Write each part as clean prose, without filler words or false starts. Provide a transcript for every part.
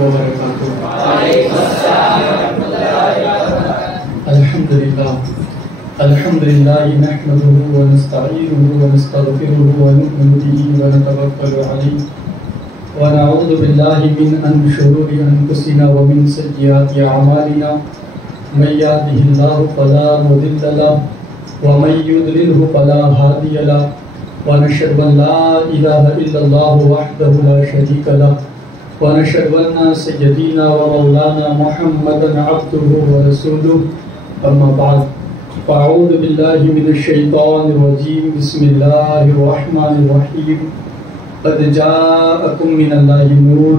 وبرکاتہ۔ الحمد للہ نحمده ونستعینه ونستغفره ونؤمن به ونتوکل علیہ ونعوذ باللہ من شرور انفسنا ومن سیئات اعمالنا من یهده اللہ فلا مضل له ومن يضلله فلا هادي له ونشهد ان لا اله الا الله وحده لا شريك له ونشهد ان سيدنا ومولانا محمدا عبده ورسوله اما بعد فاعوذ بالله من الشيطان الرجيم بسم الله الرحمن الرحيم قد جاءكم من الله نور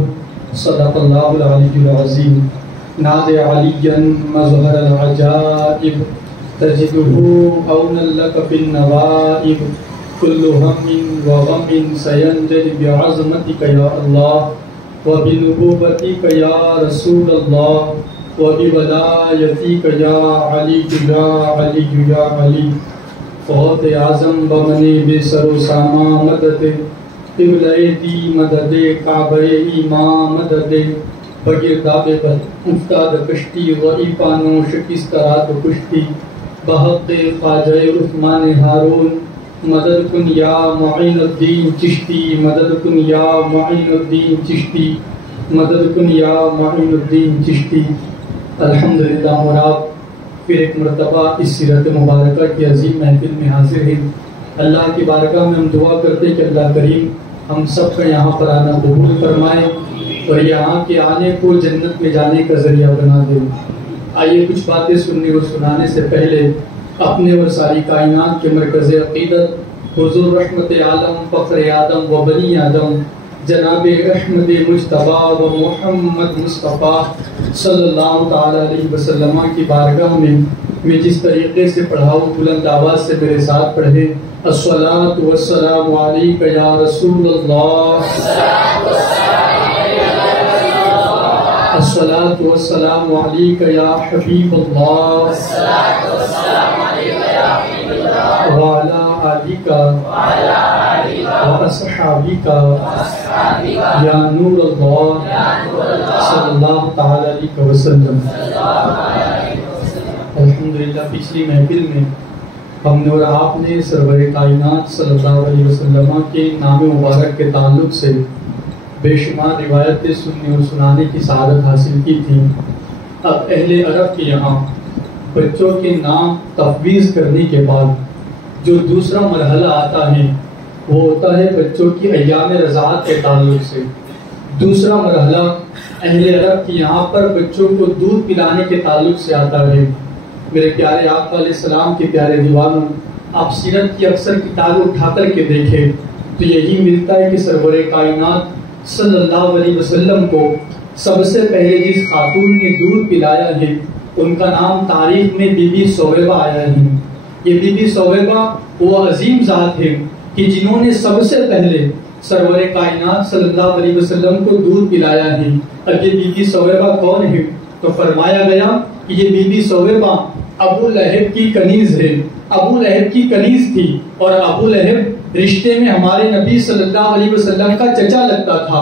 صدق الله العلي العظيم نادى عليا مظهر العجائب تجده أونا لك في النوائب كل هم وغم سينجلي بعظمتك يا الله وبنبوتك يا رسول الله وبولايتك يا علي يا علي يا علي فوت اعظم بمنی بے سر و ساما مدد قبلہ دی مدد کعبہ ایمان مدد بگرداب پر افتاد کشتی غریبانوں شکست رات کشتی بحق خواجہ عثمان ہارون مدد کن یا معین الدین چشتی مدد کن یا معین الدین چشتی مدد کن یا معین الدین چشتی۔ الحمدللہ اور آپ پھر ایک مرتبہ اس سیرت مبارکہ کی عظیم محفل میں حاضر ہیں۔ اللہ کی بارگاہ میں ہم دعا کرتے کہ اللہ کریم ہم سب کا یہاں پر آنا قبول فرمائے اور یہاں کے آنے کو جنت میں جانے کا ذریعہ بنا دے۔ آئیے کچھ باتیں سننے اور سنانے سے پہلے اپنے اور ساری کائنات کے مرکز عقیدت حضور رحمت عالم فخر آدم و بنی آدم جناب احمد مجتبیٰ و محمد مصطفیٰ صلی اللہ تعالی علیہ وسلم کی بارگاہ میں جس طریقے سے پڑھاؤ بلند آواز سے میرے ساتھ پڑھے الصلاۃ والسلام علیک یا رسول اللہ، الصلاۃ والسلام علیک یا حبیب اللہ، وعلی آلک واصحابک یا نور اللہ صلی اللہ تعالی علیہ وسلم۔ الحمدللہ پچھلی محفل میں ہم نے اور آپ نے سرور کائنات صلی اللہ علیہ وسلم کے نام مبارک کے تعلق سے بے شمار روایتیں سننے اور سنانے کی سعادت حاصل کی تھی۔ اب اہل عرب کے یہاں بچوں کے نام تفویض کرنے کے بعد جو دوسرا مرحلہ آتا ہے وہ ہوتا ہے بچوں کی ایام رضاعت کے تعلق سے۔ دوسرا مرحلہ اہل عرب کے یہاں پر بچوں کو دودھ پلانے کے تعلق سے آتا ہے۔ میرے پیارے آقا علیہ السلام کے پیارے دیوانوں، آپ سیرت کی اکثر کتابیں اٹھا کر کے دیکھیں تو یہی ملتا ہے کہ سرور کائنات صلی اللہ علیہ وسلم کو سب سے پہلے جس خاتون نے دودھ پلایا ہے ان کا نام تاریخ میں بی بی سویبہ آیا ہے۔ یہ بی بی سویبہ وہ عظیم ذات ہے کہ جنہوں نے سب سے پہلے سرور کائنات صلی اللہ علیہ وسلم کو دودھ پلایا ہے۔ اب یہ بی بی سویبہ کون ہے؟ تو فرمایا گیا کہ یہ بی بی سویبہ ابو لہب کی کنیز ہے۔ ابو لہب کی کنیز تھی اور ابو لہب رشتے میں ہمارے نبی صلی اللہ علیہ وسلم کا چچا لگتا تھا۔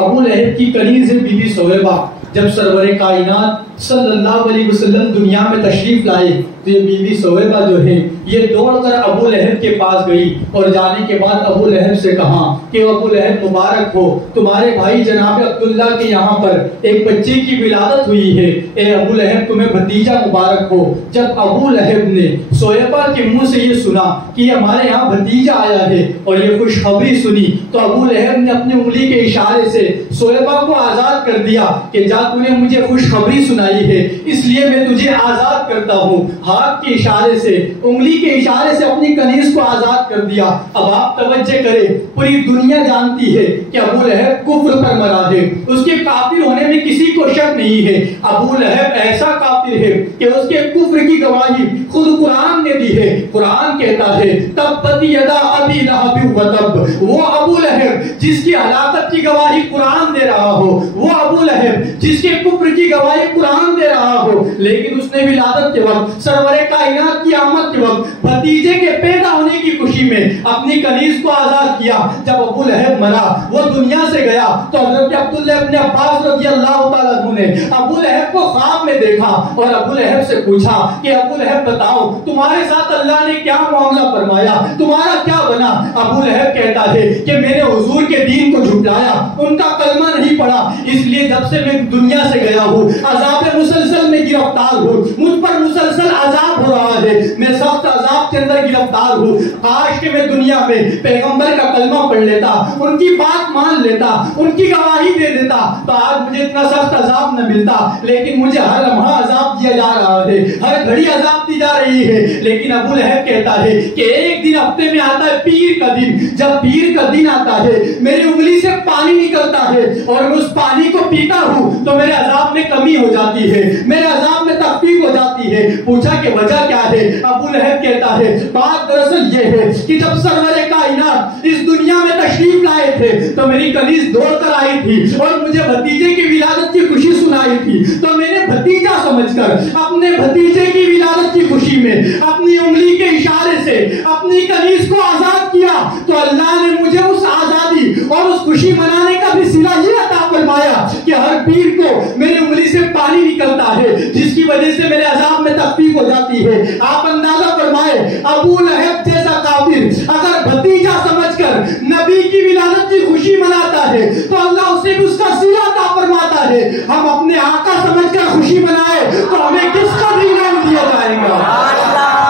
ابو لہب کی کنیز ہے بی بی سویبہ۔ جب سرور کائنات صلی اللہ علیہ وسلم دنیا میں تشریف لائے تو یہ بی بی سویبہ جو ہے یہ دوڑ کر ابو لہب کے پاس گئی اور جانے کے بعد ابو لہب سے کہا کہ ابو لہب مبارک ہو، تمہارے بھائی جناب عبداللہ کے یہاں پر ایک بچے کی ولادت ہوئی ہے، اے ابو لہب تمہیں بھتیجا مبارک ہو۔ جب ابو لہب نے سویبہ کے منہ سے یہ سنا کہ ہمارے یہاں بھتیجا آیا ہے اور یہ خوشخبری سنی تو ابو لہب نے اپنے انگلی کے اشارے سے سویبہ کو آزاد کر دیا کہ جا تو نے مجھے خوشخبری سنائی ہے اس لیے میں تجھے آزاد کرتا ہوں۔ ہاتھ کے اشارے سے انگلی کے اشارے سے اپنی کنیز کو آزاد کر دیا۔ اب آپ توجہ کریں، پوری دنیا جانتی ہے کہ ابو لہب کفر پر مرا ہے، اس کے کافر ہونے میں کسی کو شک نہیں ہے۔ ابو لہب ایسا کافر ہے کہ اس کے کفر کی گواہی خود قرآن نے دی ہے۔ قرآن کہتا ہے تبت یدا ابی لہب وتب، وہ ابو لہب جس کی ہلاکت کی گواہی قرآن دے رہا ہو، وہ ابو لہب جس کے کفر کی گواہی قرآن دے رہا ہو، لیکن اس نے ولادت کے وقت سرور کائنات کی آمد کے وقت بھتیجے کے پیدا ہونے کی خوشی میں اپنی کنیز کو آزاد کیا. جب ابو لہب مرا, وہ دنیا سے گیا, تو حضرت عبداللہ ابن عباس رضی اللہ تعالیٰ عنہ نے ابو لہب کو خواب میں دیکھا اور ابو لہب سے پوچھا کہ ابو لہب بتاؤ تمہارے ساتھ اللہ نے کیا معاملہ فرمایا, تمہارا کیا بنا؟ ابو لہب کہتا ہے کہ میں نے حضور کے دین کو جھٹلایا, ان کا کلمہ نہیں پڑھا, اس لیے جب سے میں دنیا سے گیا ہوں عذاب مسلسل میں گرفتار ہوں, مجھ پر مسلسل عذاب ہو رہا ہے, میں سخت عذاب کے اندر گرفتار ہوں. کاش کہ میں دنیا میں پیغمبر کا کلمہ پڑھ لیتا, ان کی بات مان لیتا, ان کی گواہی دے دیتا, تو آج مجھے اتنا سخت عذاب نہ ملتا. لیکن مجھے ہر لمحہ عذاب دیا جا رہا ہے, ہر گھڑی عذاب دی جا رہی ہے. لیکن ابو لہب کہتا ہے کہ ایک دن ہفتے میں آتا ہے پیر کا دن, جب پیر کا دن آتا ہے میری انگلی سے پانی نکلتا ہے اور میں اس پانی کو پیتا ہوں تو میرے عذاب میں کمی ہو جاتی ہے, میرے عذاب میں تخفیف ہو جاتی ہے. پوچھا کہ وجہ کیا ہے؟ ابو لہب کہتا ہے بات دراصل یہ ہے کہ جب سرور کائنات اس دنیا میں تشریف لائے تھے تو میری کنیز دوڑ کر آئی تھی اور مجھے بھتیجے کی ولادت کی خوشی سنائی تھی, تو میں نے بھتیجا سمجھ کر اپنے بھتیجے کی ولادت کی خوشی میں اپنی انگلی کے اشارے سے اپنی کنیز کو آزاد کیا, تو اللہ نے مجھے اس آزادی اور اس خوشی منانے کا بھی صلہ یہ عطا فرمایا کہ ہر پیر کو میری انگلی سے پانی نکلتا ہے, جس کی وجہ سے میرے عذاب میں تخفیف ہو جاتی ہے. آپ اندازہ فرمائے ابو لہب جیسا کافر اگر بھتیجا سمجھ کر نبی کی ولادت کی خوشی مناتا ہے تو اللہ اسے بھی اس کا صلہ عطا فرماتا ہے. ہم اپنے آقا سمجھ کر خوشی منائے تو ہمیں کس قدر انعام دیا جائے گا,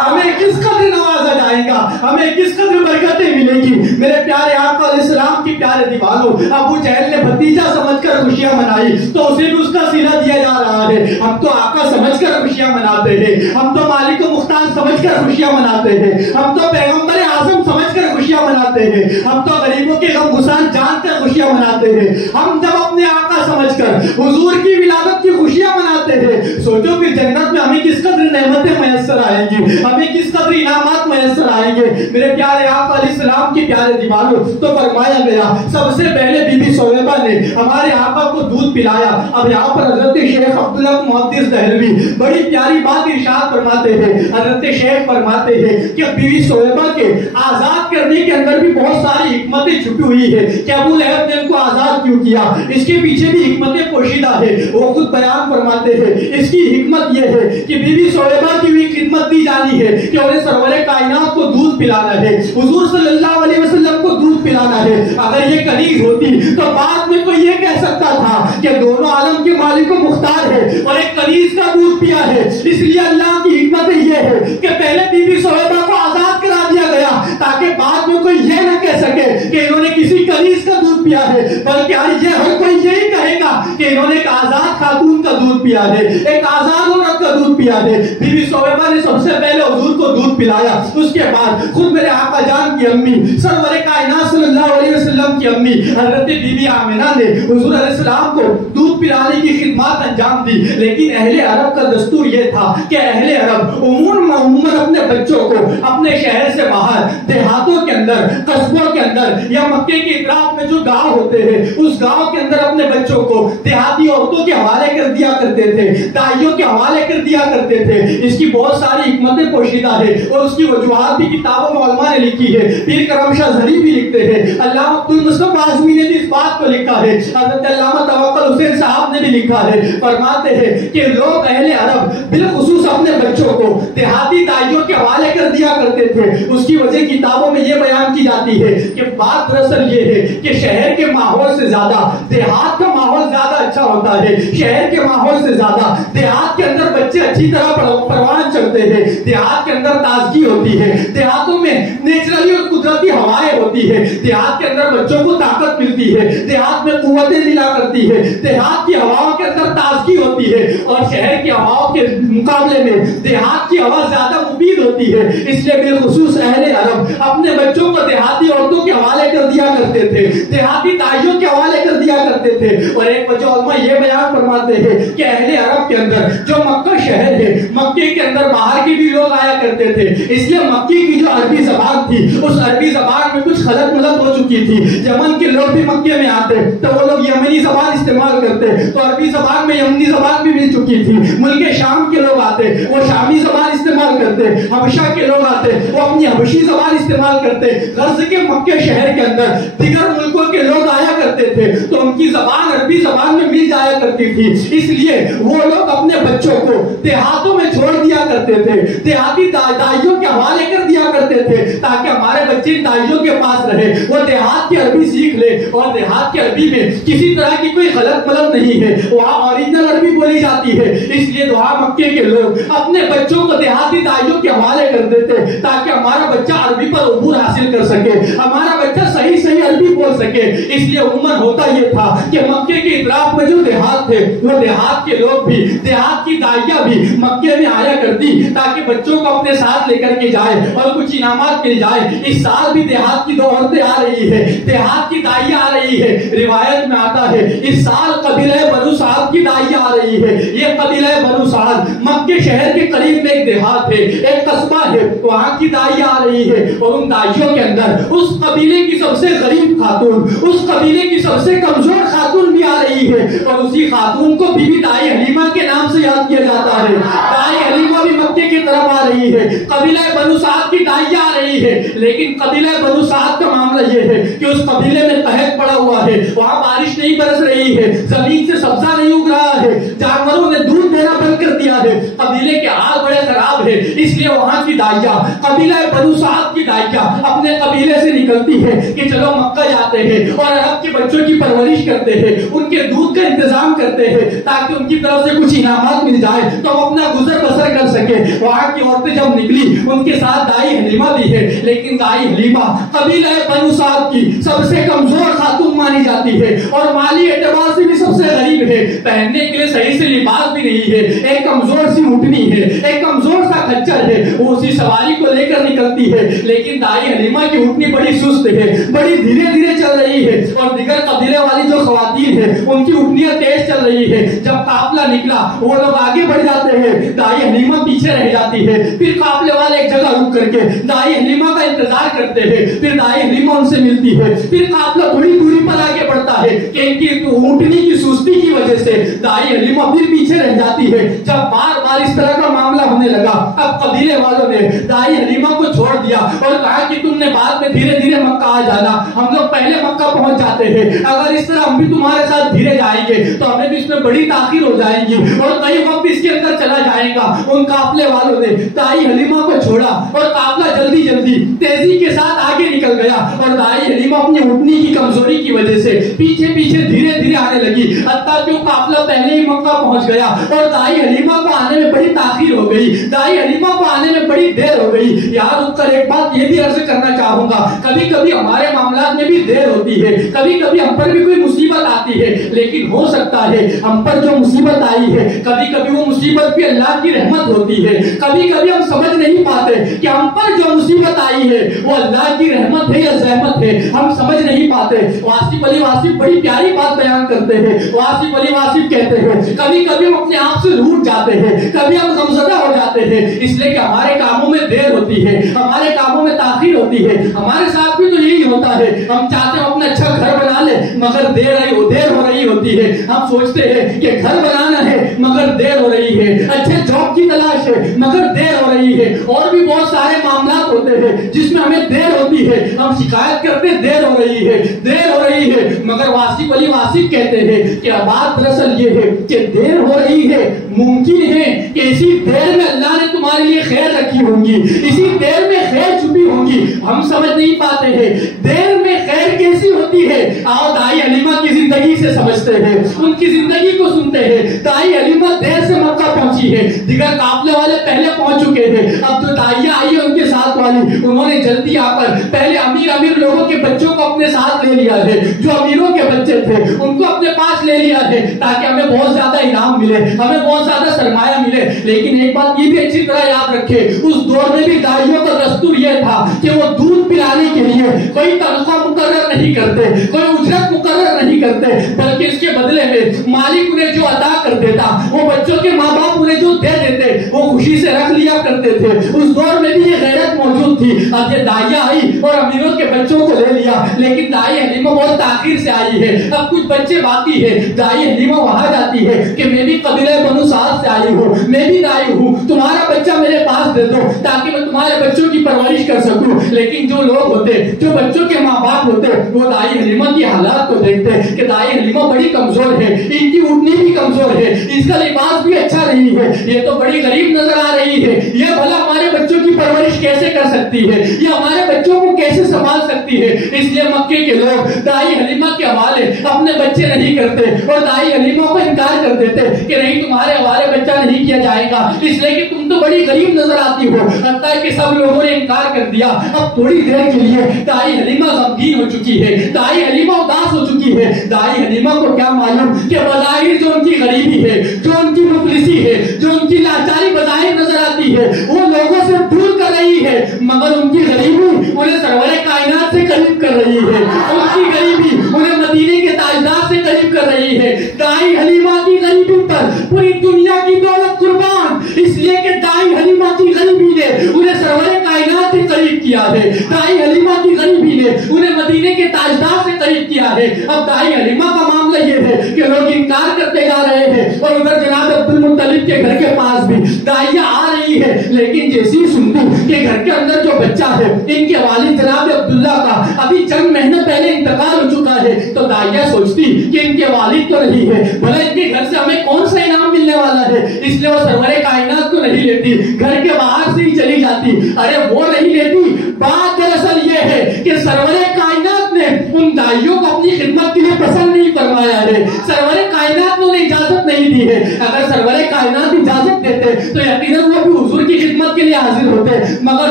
ہمیں کس قدر نوازا جائے گا, ہمیں کس قدر برکتیں ملے گی. میرے پیارے آقا علیہ السلام کی پیارے دیوانوں, ابو جہل نے بھتیجا سمجھ کر خوشیاں منائی تو اسے بھی اس کا صلہ دیا جا رہا ہے. ہم تو آقا سمجھ کر خوشیاں مناتے ہیں, ہم تو مالک و مختار سمجھ کر خوشیاں مناتے ہیں, ہم تو پیغمبر اعظم سمجھ کر خوشیاں مناتے ہیں, ہم تو غریبوں کے غم گسار جان کر خوشیاں مناتے ہیں. ہم جب اپنے آقا سمجھ کر حضور کی ولادت کی خوشیاں مناتے ہیں, سوچو کہ جنت میں ہمیں کس قدر نعمتیں میسر آئیں گی, ہمیں کس قدر انعامات میسر آئیں گے. میرے پیارے آقا علیہ السلام کی پیارے دیوانوں, تو فرمایا گیا سب سے پہلے بی بی سویبہ نے ہمارے آقا کو دودھ پلایا. اب یہاں پر حضرت شیخ عبداللہ محدث دہلوی بڑی پیاری بات ارشاد فرماتے ہیں. حضرت شیخ فرماتے ہیں کہ بی بی سویبہ کے آزاد کرنے کے اندر بھی بہت ساری حکمتیں چھپی ہوئی ہے کہ ابو لہب نے ان کو آزاد کیوں کیا, اس کے پیچھے بھی حکمتیں پوشیدہ ہے. وہ خود بیان فرماتے ہیں اس کی حکمت یہ ہے کہ بی بی سویبہ کی بھی خدمت دی جانی ہے کہ انہیں سرور کائنات کو دودھ پلانا ہے, حضور صلی اللہ علیہ وسلم کو دودھ پلانا ہے. اگر یہ کنیز ہوتی تو بعد میں کوئی یہ کہہ سکتا تھا کہ دونوں عالم کے مالک و مختار ہے اور ایک کنیز کا دودھ پیا ہے. اس لیے اللہ کی حکمت یہ ہے کہ پہلے بی بی سویبہ کو آزاد کرا دیا گیا تاکہ بعد میں کوئی یہ نہ کہہ سکے کہ انہوں نے کسی کنیز کا دودھ پیا ہے, بلکہ ہر کوئی یہی کہے گا کہ انہوں نے ایک آزاد خاتون کا دودھ پیا ہے, ایک آزاد عورت کا دودھ پیا ہے. بی بی سویبہ نے سب سے پہلے حضور کو دودھ پلایا, اس کے بعد خود میرے آقا جان کی امی سرور کائنات صلی اللہ علیہ وسلم کی امی حضرت بی بی آمنہ نے حضور علیہ السلام کو دودھ پلانے کی خدمات انجام دی. لیکن اہل عرب کا دستور یہ تھا کہ اہل عرب عموماً اپنے بچوں کو اپنے شہر سے باہر دیہاتوں کے اندر, قصبوں کے اندر یا مکے کے اطراف میں جو گاؤں ہوتے ہیں اس گاؤں کے اندر اپنے بچوں کو دیہاتی عورتوں کے حوالے کر دیا کرتے تھے, دائیوں کے حوالے کر دیا کرتے تھے. اس کی بہت ساری حکمتیں پوشیدہ ہے اور اس کی وجوہات بھی کتابوں میں علماء نے لکھی ہے. پیر کرم شاہ زہری بھی لکھتے ہیں, علامہ عبدالمصطفیٰ اعظمی نے بھی اس بات کو لکھا ہے, حضرت علامہ توکل حسین صاحب نے بھی لکھا ہے. فرماتے ہیں کہ لوگ اہل عرب بالخصوص اپنے بچوں کو دیہاتی دائیوں کے حوالے کر دیا کرتے تھے. اس کی وجہ کتابوں میں یہ بیان کی جاتی ہے کہ بات دراصل یہ ہے کہ شہر کے ماحول سے زیادہ دیہات کا ماحول زیادہ اچھا ہوتا ہے. شہر کے ماحول سے زیادہ دیہات کے اندر بچے اچھی طرح پروان چڑھتے ہیں, دیہات کے اندر تازگی ہوتی ہے, دیہاتوں میں نیچرلی اور قدرتی ہوائیں ہوتی ہے, دیہات کے اندر بچوں کو طاقت ملتی ہے, دیہات میں قوتیں ملا کرتی ہے, دیہات کی ہواؤں کے اندر تازگی ہوتی ہے. اور شہر کی ہواؤں کے مقابلے میں دیہات کی ہوا زیادہ مفید ہوتی ہے. اس لیے بالخصوص اہل عرب اپنے بچوں کو دیہاتی عورتوں کے حوالے کر دیا کرتے تھے, دیہاتی دائیوں کے حوالے کر دیا کرتے تھے. اور ایک وجہ علماء یہ بیان فرماتے ہیں کہ اہل عرب کے اندر جو مکہ شہر ہے, مکے کے اندر باہر کے بھی لوگ آیا کرتے تھے, اس لیے مکی کی جو عربی زبان تھی اس عربی زبان میں کچھ خلط ملط ہو چکی تھی. یمن کے لوگ بھی مکے میں آتے تو وہ لوگ یمنی زبان استعمال کرتے, تو عربی زبان میں یمنی زبان بھی مل چکی تھی. ملک شام کے لوگ آتے, وہ شامی زبان استعمال کرتے. حبشہ کے لوگ آتے, وہ اپنی حبشی زبان استعمال کرتے. غرض کے مکے شہر کے اندر دیگر ملکوں کے لوگ آیا کرتے تھے تو ان کی زبان عربی زبان میں مل جایا کرتی تھی. اس لیے وہ لوگ اپنے بچوں کو دیہاتوں میں چھوڑ دیا کرتے تھے, دیہاتی دائیوں کے حوالے کر دیا کرتے تھے تاکہ ہمارے بچے دائیوں کے پاس رہے, وہ دیہات کی عربی سیکھ لے. اور دیہات کی عربی میں کسی طرح کی کوئی غلط ملت نہیں ہے, وہاں اوریجنل عربی بولی جاتی ہے. اس لیے دوحہ مکے کے لوگ اپنے بچوں کو دیہاتی دائیوں کے حوالے کر دیتے تاکہ ہمارا بچہ عربی پر عبور حاصل کر سکے, ہمارا بچہ صحیح صحیح عربی بول سکے. اس لیے عموماً ہوتا یہ تھا کہ مکے کے اطراف میں جو دیہات تھے وہ دیہات کے لوگ بھی, دیہات کی دائیاں بھی مکے میں آیا کرتی تاکہ بچوں کو اپنے ساتھ لے کر کے جائے اور کچھ انعامات مل جائے. اس سال بھی دیہات کی دو عورتیں آ رہی ہے, دیہات کی دائیاں آ رہی ہے. روایت میں آتا ہے اس سال قبیلہ بنو سعد کی دائیاں آ رہی ہے. یہ قبیلہ بنو سعد مکے شہر کے قریب میں ایک دیہات ہے, ایک قصبہ ہے, وہاں کی دائیاں آ رہی ہے. اور ان دائیوں کے اندر اس قبیلے کی سب سے غریب خاتون, اس قبیلے کی سب سے کمزور خاتون بھی آ رہی ہے. اور اسی خاتون کو بی بی دائی حلیمہ کے نام سے یاد کیا جاتا ہے. دائی حلیمہ بھی مکے کی طرف آ رہی ہے, قبیلہ بنو سعد کی دائیاں آ رہی ہے. لیکن قبیلہ بنو سعد کا معاملہ یہ ہے کہ اس قبیلے میں قحط پڑا ہوا ہے, وہاں بارش نہیں برس رہی ہے, زمین سے سبزہ نہیں اگ رہا ہے, جانوروں نے دودھ دینا بند کر دیا ہے, قبیلے کے حال بڑے خراب ہے. اس لیے وہاں کی دائیاں, قبیلہ بنو سعد کی دائیاں اپنے قبیلے سے نکلتی ہے کہ چلو مکہ جاتے ہیں اور عرب کے بچوں کی پرورش کرتے ہیں, ان کے دودھ کا انتظام کرتے ہیں تاکہ ان کی طرف سے کچھ انعامات مل جائے تو ہم اپنا گزر بسر کر سکے. وہاں کی عورتیں جب نکلی ان کے ساتھ دائی حلیمہ بھی ہے, لیکن دائی حلیمہ قبیلہ بنو سعد کی سب سے کمزور خاتون مانی جاتی ہے اور مالی اعتبار سے بھی سب سے غریب ہے. پہننے کے لیے صحیح سے لباس بھی نہیں ہے, ایک کمزور سی اونٹنی ہے, ایک کمزور سا خچر ہے, وہ اسی سواری کو لے کر نکلتی ہے. لیکن دائی حلیمہ کی اونٹنی بڑی سست ہے, بڑی دھیرے دھیرے چل رہی ہے اور دیگر قبیلے والی جو خواتین ہیں ان کی اونٹنیاں تیز چل رہی ہے. جب قافلہ نکلا وہ لوگ آگے بڑھ جاتے ہیں, دائی حلیمہ پیچھے رہ جاتی ہے. پھر قافلے والے ایک جگہ رک کر کے دائی حلیمہ کا انتظار کرتے ہیں, پھر دائی حلیمہ ان سے ملتی ہے. پھر قافلہ تھوڑی دوری پر آگے بڑھتا ہے کہ ان کی اونٹنی کی سستی کی وجہ سے دائی حلیمہ پھر پیچھے رہ جاتی ہے. جب بار بار اس طرح کا معاملہ ہونے لگا, اب قبیلے والوں نے دائی حلیمہ کو چھوڑ دیا اور کہا کہ تم نے بعد میں دھیرے دھیرے مکہ آ جانا, ہم لوگ پہلے مکہ پہنچ جاتے ہیں. اگر اس طرح ہم بھی تمہارے ساتھ دھیرے جائیں گے تو ہمیں بھی اس میں بڑی تاخیر ہو جائے گی اور کئی وقت اس کے اندر چلا جائے گا. ان قافلے والوں نے دائی حلیمہ کو چھوڑا اور قافلہ جلدی جلدی تیزی کے ساتھ آگے نکل گیا اور دائی حلیمہ اپنی اونٹنی کی کمزوری کی وجہ سے پیچھے پیچھے دھیرے دھیرے آنے لگی, حتیٰ کہ قافلہ پہلے ہی مکہ پہنچ گیا اور دائی حلیمہ کو آنے میں بڑی تاخیر ہو گئی, دائی حلیمہ کو آنے میں بڑی دیر ہو گئی. یہاں رک کر ایک بات یہ بھی عرض کرنا چاہوں گا, کبھی کبھی ہمارے معاملات میں بھی دیر ہوتی ہے, کبھی کبھی ہم پر بھی کوئی مصیبت آتی ہے, لیکن ہو سکتا ہے ہم پر جو مصیبت آئی ہے کبھی کبھی وہ مصیبت بھی اللہ کی رحمت ہوتی ہے. کبھی کبھی ہم سمجھ نہیں پاتے کہ ہم پر جو مصیبت آئی ہے وہ اللہ کی رحمت ہے یا زحمت ہے, ہم سمجھ نہیں پاتے. واصف علی واصف بڑی پیاری بات بیان کرتے ہیں. واصف علی واصف کہتے ہیں کبھی کبھی ہم اپنے آپ سے روٹ جاتے ہیں, کبھی ہم غمزدہ ہو جاتے ہیں اس لیے کہ ہمارے کاموں میں دیر ہوتی ہے, ہمارے کاموں میں تاخیر ہوتی ہے. ہمارے ساتھ بھی تو یہی ہوتا ہے, ہم چاہتے ہیں اپنا اچھا گھر بنا لے مگر دیر ہو رہی ہوتی ہے. ہم سوچتے ہیں کہ گھر بنانا ہے مگر دیر ہو رہی ہے, اچھے جاب کی تلاش ہے مگر دیر ہو رہی ہے, اور بھی بہت سارے معاملات ہوتے ہیں جس میں ہمیں دیر ہوتی ہے. ہم شکایت کرتے دیر ہو رہی ہے, دیر ہو رہی ہے, مگر واصف علی واصف کہتے ہیں کہ بات دراصل یہ ہے کہ دیر ہو رہی ہے, ممکن ہے کہ اسی دیر میں اللہ نے تمہارے لیے خیر رکھی ہوں گی, اسی دیر میں خیر چھپی ہوں گی, ہم سمجھ نہیں پاتے ہیں. دیر میں خیر کیسی ہوتی ہے آؤ دائی حلیمہ کی زندگی سے سمجھتے ہیں, ان کی زندگی کو سنتے ہیں. دائی حلیمہ دیر سے مکہ پہنچی ہے, دیگر قافلے والے پہلے پہنچ چکے ہیں. اب جو دائیاں آئی ہے ان کے ساتھ والی انہوں نے جلدی آ کر پہلے امیر لوگوں کے بچوں کو اپنے ساتھ لے لیا ہے, جو امیروں کے بچے تھے ان کو اپنے پاس لے لیا ہے تاکہ ہمیں بہت زیادہ انعام ملے, ہمیں بہت زیادہ سرمایہ ملے. لیکن ایک بات یہ بھی اچھی طرح یاد رکھے, اس دور میں بھی دائیوں کا دستور یہ تھا کہ وہ دودھ پلانے کے لیے کوئی تنخواہ مقرر نہیں کرتے, کوئی اجرت مقرر نہیں کرتے, بلکہ اس کے بدلے میں مالک انہیں جو عطا کر دیتا, وہ بچوں کے ماں باپ انہیں جو دے دیتے وہ خوشی سے رکھ لیا کرتے تھے. اس دور میں بھی یہ غیرت موجود تھی. اب یہ دائیاں آئی اور امیروں کے بچوں کو لے لیا, لیکن دائی حلیمہ بہت تاخیر سے آئی ہے, اب کچھ بچے باقی ہے. دائی حلیمہ وہاں جاتی ہے کہ میں بھی قبیلہ بنو سعد دائی ہوں، میں بھی دائی ہوں، تمہارا بچہ میرے پاس دے دو تاکہ میں تمہارے بچوں کی پرورش کر سکوں۔ لیکن جو لوگ ہوتے، جو بچوں کے ماں باپ ہوتے، وہ دائی حلیمہ کی حالات کو دیکھتے کہ دائی حلیمہ بڑی کمزور ہے، ان کی اٹھنی بھی کمزور ہے، اس کا لباس بھی اچھا نہیں ہے، یہ تو بڑی غریب نظر آ رہی ہے، یہ بھلا ہمارے بچوں کی پرورش کیسے کر سکتی ہے، یہ ہمارے بچوں کو کیسے سنبھال سکتی ہے۔ اس لیے مکے کے لوگ دائی حلیمہ کے حوالے اپنے بچے نہیں کرتے اور دائی حلیمہ کو انکار کر دیتے کہ نہیں، تمہارے حوالے بچہ نہیں کیا جائے گا، اس لیے کہ تم تو بڑی غریب نظر آتی ہو۔ حتیٰ کہ سب لوگوں نے انکار کر دیا۔ اب تھوڑی دیر کے لیے دائی حلیمہ غمگین ہو چکی ہے، دائی حلیمہ اداس ہو چکی ہے۔ دائی حلیمہ کو کیا معلوم کہ بظاہر جو ان کی غریبی ہے، جو ان کی مفلسی ہے، جو ان کی لاچاری بظاہر نظر آتی ہے، وہ لوگوں سے دور کر رہی ہے، مگر ان کی غریبی انہیں سرور کائنات سے قریب کر رہی ہے، ان کی غریبی انہیں مدینے کے تاجدار سے قریب کر رہی ہے۔ دائی حلیمہ کی غریبی پر پوری دنیا کی دولت قربان، اس لیے کہ دائی حلیمہ کی غریبی نے انہیں سرور کائنات سے قریب کیا ہے، دائی حلیمہ کی غریبی نے انہیں مدینے کے تاجدار سے قریب کیا ہے۔ اب دائی حلیمہ کا معاملہ یہ ہے کہ لوگ انکار کرتے جا رہے ہیں، اور ادھر جناب عبد المطلب کے گھر کے پاس بھی دائیا آ رہی ہے، لیکن جیسی سنتی کہ گھر کے اندر جو بچہ ہے، ان کے والد جناب عبداللہ کا ابھی چند مہینے پہلے انتقال ہو چکا ہے، تو دائیا سوچتی کہ ان کے والد تو نہیں ہے، بھلا ان کے گھر سے ہمیں کون سا انعام ملنے والا ہے، اس لیے وہ سرور کائنات کو نہیں لیتی، گھر کے باہر سے ہی چلی جاتی۔ ارے وہ نہیں لیتی، بات دراصل یہ ہے کہ سرور کائنات نے ان دائیوں کو اپنی خدمت کے لیے پسند نہیں فرمایا ہے، سرور کائنات نے انہیں اجازت نہیں دی ہے۔ اگر سرور کائنات اجازت دیتے تو یقیناً وہ بھی حضور کی خدمت کے لیے حاضر ہوتے، مگر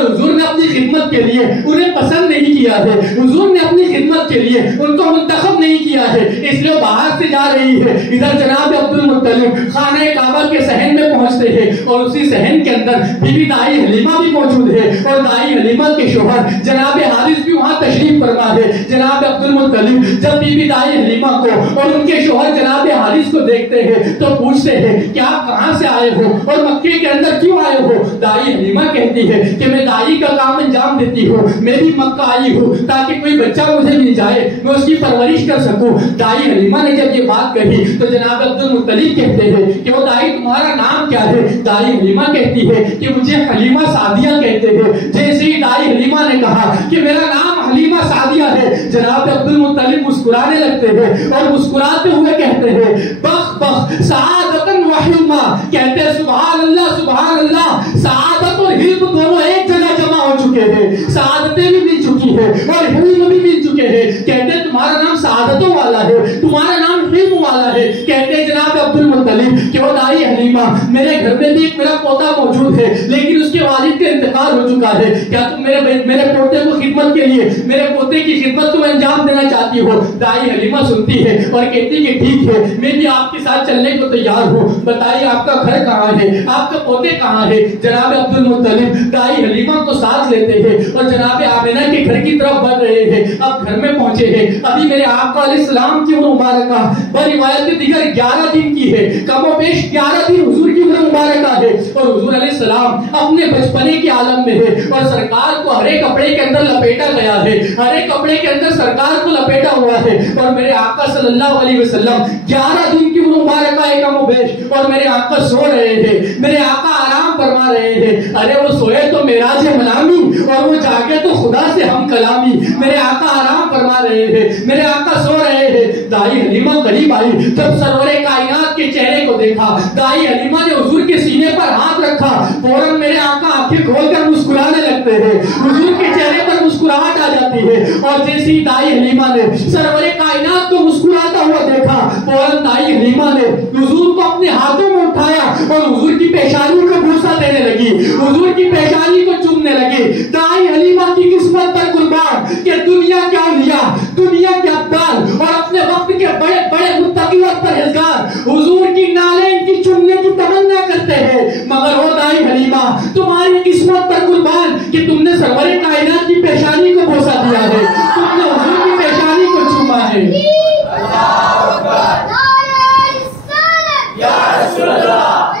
حضور نے اپنی خدمت کے لیے انہیں پسند نہیں کیا ہے، حضور نے اپنی خدمت کے لیے ان کو منتخب نہیں کیا ہے، اس لیے باہر سے جا رہی ہے۔ ادھر جناب عبد المطلب خانہ کعبہ کے صحن میں پہنچتے ہیں، اور اسی صحن کے اندر بی بی دائی حلیمہ بھی موجود ہے، اور دائی حلیمہ کے شوہر جناب حارث بھی وہاں تشریف فرما ہے۔ جناب عبد المطلب جب بی بی دائی حلیمہ کو اور ان کے شوہر جناب حارث کو دیکھتے ہیں تو پوچھتے ہیں کہ آپ کہاں سے آئے ہو اور مکے کے اندر کیوں آئے ہو؟ دائی حلیمہ کہتی ہے کہ میں دائی کا کام انجام دیتی ہوں، میں بھی مکہ آئی ہوں تاکہ کوئی بچہ مجھے مل جائے، میں اس کی پرورش کر سکوں۔ دائی حلیمہ نے جب یہ بات کہی تو جناب عبد المطلب کہتے ہیں کہ وہ دائی تمہارا نام کیا ہے؟ دائی حلیمہ کہتی ہے کہ مجھے حلیمہ سعدیہ کہتے ہیں۔ جیسے ہی دائی حلیمہ نے کہا کہ میرا نام حلیمہ سعدیہ ہے، جناب عبد المطلب مسکرانے لگتے ہیں اور مسکراتے ہوئے کہتے ہیں بخ بخ سعادتن و حلمہ، کہتے ہیں سبحان اللہ سبحان اللہ، سعادت اور حلم دونوں ایک جگہ جمع ہو چکے ہیں، سعادتیں بھی مل چکی ہے اور حلم بھی مل چکے ہیں۔ کہتے ہیں تمہارا نام سعادتوں والا ہے، تمہارا نام حلم والا ہے۔ کہتے ہیں جناب عبد المطلب کہ وہ دائی حلیمہ میرے گھر میں بھی ایک میرا پوتا موجود ہے، لیکن اس کے والد کا انتقال ہو چکا ہے، کیا تم میرے پوتے کو خدمت کے لیے میرے پوتے کی خدمت کو انجام دینا چاہتی ہو؟ دائی حلیمہ سنتی ہے اور کہتی کہ ٹھیک ہے، میں بھی آپ کے ساتھ چلنے کو تیار ہوں، بتائیے آپ کا گھر کہاں ہے، آپ کا پوتے کہاں ہے؟ جناب عبد المطلب دائی حلیمہ کو ساتھ لیتے ہیں اور جناب آمنہ کے گھر کی طرف بڑھ رہے ہیں۔ اب گھر میں پہنچے ہیں، ابھی میرے آقا علیہ السلام کی عمر مبارکہ بروایت دیگر 11 دن کی ہے، کم و بیش 11 دن حضور کی عمر مبارکہ ہے، اور حضور علیہ السلام اپنے بچپنے کے عالم میں ہے، اور سرکار کو ہرے کپڑے کے اندر لپیٹا گیا ہے، ہرے کپڑے کے اندر سرکار کو لپیٹا ہوا ہے، اور میرے آقا صلی اللہ علیہ وسلم 11 دن کی عمر مبارکہ ہے کم و بیش، اور میرے آقا سو رہے ہیں، میرے آقا آرام فرما رہے ہیں۔ ارے وہ سوئے تو معراج ملامی، اور وہ جاگے تو خدا سے ہم کلامی، میرے آقا آرام فرما رہے ہیں، میرے آقا سو رہے ہیں۔ دائی حلیمہ قریب آئی، جب سرور کائنات کے چہرے کو دیکھا، دائی حلیمہ نے حضور کے سینے پر ہاتھ رکھا، فوراً میرے آقا آنکھیں کھول کر مسکرانے لگتے ہیں، حضور کے چہرے پر مسکراہٹ آ جاتی ہے، اور جیسی دائی حلیمہ نے سرور کائنات کو مسکراتا ہوا دیکھا، فوراً دائی حلیمہ نے حضور کو اپنے ہاتھوں میں اٹھایا اور حضور کی پیشانی کو بوسہ دینے لگی، حضور کی پیشانی کو چومنے لگی۔ دائی حلیمہ کی قسمت پر قربان کہ دنیا کے اولیاء، دنیا کے ابدال اور اپنے وقت کے بڑے بڑے متقی اور پرہیزگار حضور کی نالیں کی چومنے کی تمنا کرتے ہیں، مگر وہ دائی حلیمہ تمہاری قسمت پر قربان کہ تم نے سرور کائنات کی پیشانی کو بوسہ دیا ہے، تم نے حضور کی پیشانی کو چوما ہے۔ یا رسول اللہ،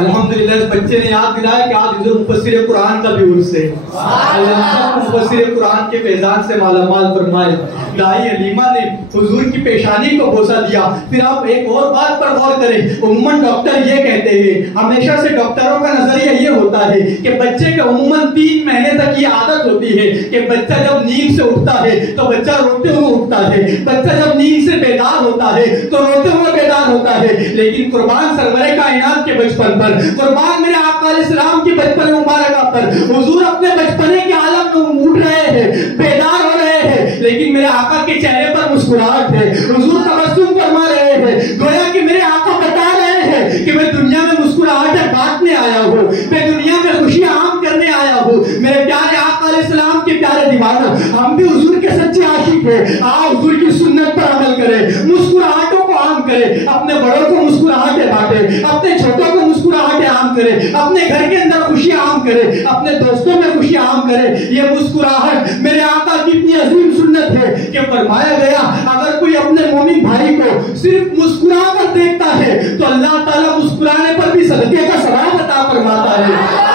الحمدللہ اس بچے نے یاد دلایا کہ آج حضور مفسر قرآن کا بھی عرس ہے. اللہ مفسر قرآن کے فیضان سے مالا مال فرمائے. دائی حلیمہ نے حضور کی پیشانی کو بوسہ دیا. پھر آپ ایک اور بات پر غور کریں. عموماً ڈاکٹر یہ کہتے ہیں, ہمیشہ سے ڈاکٹروں کا نظریہ یہ ہوتا ہے کہ بچے کے عموماً 3 مہینے تک یہ عادت ہوتی ہے کہ بچہ جب نیند سے اٹھتا ہے تو بچہ روتے ہوئے اٹھتا ہے, بچہ جب نیند سے بیدار ہوتا ہے تو روتے ہوئے بیدار ہوتا ہے. لیکن قربان سرور کائنات کے بچپن پر, قربان میرے آقا علیہ السلام کی بچپن مبارکہ پر, حضور اپنے بچپنے کے عالم میں اٹھ رہے ہیں, بیدار ہو رہے ہیں, لیکن میرے آقا کے چہرے پر مسکراہٹ ہے. حضور تبسم فرما رہے ہیں, گویا کہ میرے آقا بتا رہے ہیں کہ میں دنیا میں مسکراہٹ بانٹنے آیا ہوں, میں دنیا میں خوشیاں عام کرنے آیا ہوں. میرے پیارے آقا علیہ السلام کے پیارے دیوانوں, ہم بھی حضور کے سچے عاشق ہیں. آپ حضور کی سنت پر عمل کریں, مسکراہٹوں کو عام کریں, اپنے بڑوں کو مسکراہٹیں بانٹیں, اپنے چھوٹوں کو مسکراہٹیں عام کریں, اپنے گھر کے اندر خوشیاں عام کریں, اپنے دوستوں میں خوشیاں عام کریں. یہ مسکراہٹ میرے آقا کی اتنی عظیم سنت ہے کہ فرمایا گیا اگر کوئی اپنے مومن بھائی کو صرف مسکرا کر دیکھتا ہے تو اللہ تعالیٰ مسکرانے پر بھی صدقے کا ثواب عطا فرماتا ہے.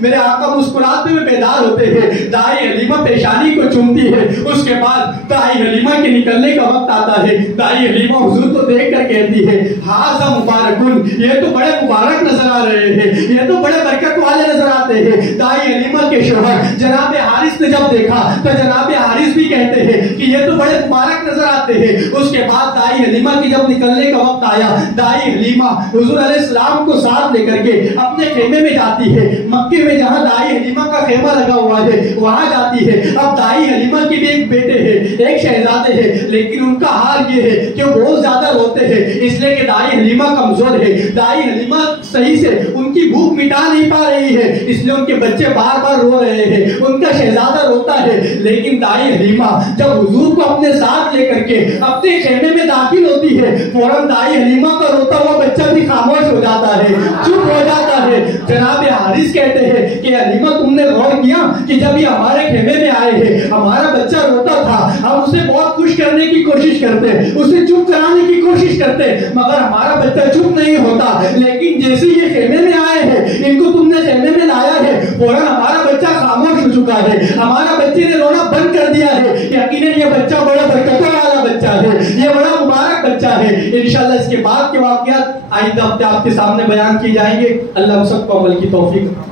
میرے آقا مسکراتے ہوئے بیدار ہوتے ہیں. دائی حلیمہ پیشانی کو چومتی ہے. اس کے بعد دائی حلیمہ کے نکلنے کا وقت آتا ہے. دائی حلیمہ حضور کو دیکھ کر کہتی ہے ہاذا مبارکن, یہ تو بڑے مبارک نظر آ رہے ہیں, یہ تو بڑے برکت والے نظر آتے ہیں. دائی حلیمہ کے شوہر جناب حارث نے جب دیکھا تو جناب حارث بھی کہتے ہیں کہ یہ تو بڑے مبارک نظر آتے ہیں. اس کے بعد دائی حلیمہ کی جب نکلنے کا وقت آیا, دائی حلیمہ حضور علیہ السلام کو ساتھ لے کر کے اپنے خیمے میں جاتی ہے. مکے میں جہاں دائی حلیمہ کا خیمہ لگا ہوا ہے وہاں جاتی ہے. اب دائی حلیمہ کے بھی ایک بیٹے ہیں, ایک شہزادے ہیں, لیکن ان کا حال یہ ہے کہ وہ بہت زیادہ روتے ہیں, اس لیے کہ دائی حلیمہ کمزور ہے. دائی حلیمہ صحیح سے ان کی بھوک مٹا نہیں پا رہی ہے, اس لیے ان کے بچے بار بار رو رہے ہیں, ان کا شہزادہ روتا ہے. لیکن دائی حلیمہ جب حضور کو اپنے ساتھ لے کر کے اپنے خیمے میں داخل ہوتی ہے, فوراً دائی حلیمہ کا روتا ہوا بچہ بھی خاموش ہو جاتا ہے, چپ ہو جاتا ہے. جناب حارث کہتے ہیں کہ حلیمہ تم نے غور کیا کہ جب یہ ہمارے خیمے میں آئے ہیں ہمارا بچہ روتا تھا, ہم اسے بہت خوش کرنے کی کوشش کرتے, اسے چپ کرانے کی کوشش کرتے, مگر ہمارا بچہ چپ نہیں ہوتا. لیکن جیسے یہ خیمے میں آئے ہیں, ان کو تم نے خیمے میں لایا ہے, فوراً ہمارا بچہ خاموش ہو چکا ہے, ہمارا بچے نے رونا بند کر دیا ہے. یقیناً یہ بچہ بڑا برکتوں والا بچہ ہے, یہ بڑا مبارک بچہ ہے. انشاءاللہ اس کے بعد کے واقعات آئندہ ہفتے آپ کے سامنے بیان کیے جائیں گے. اللہ ہم سب کو عمل کی توفیق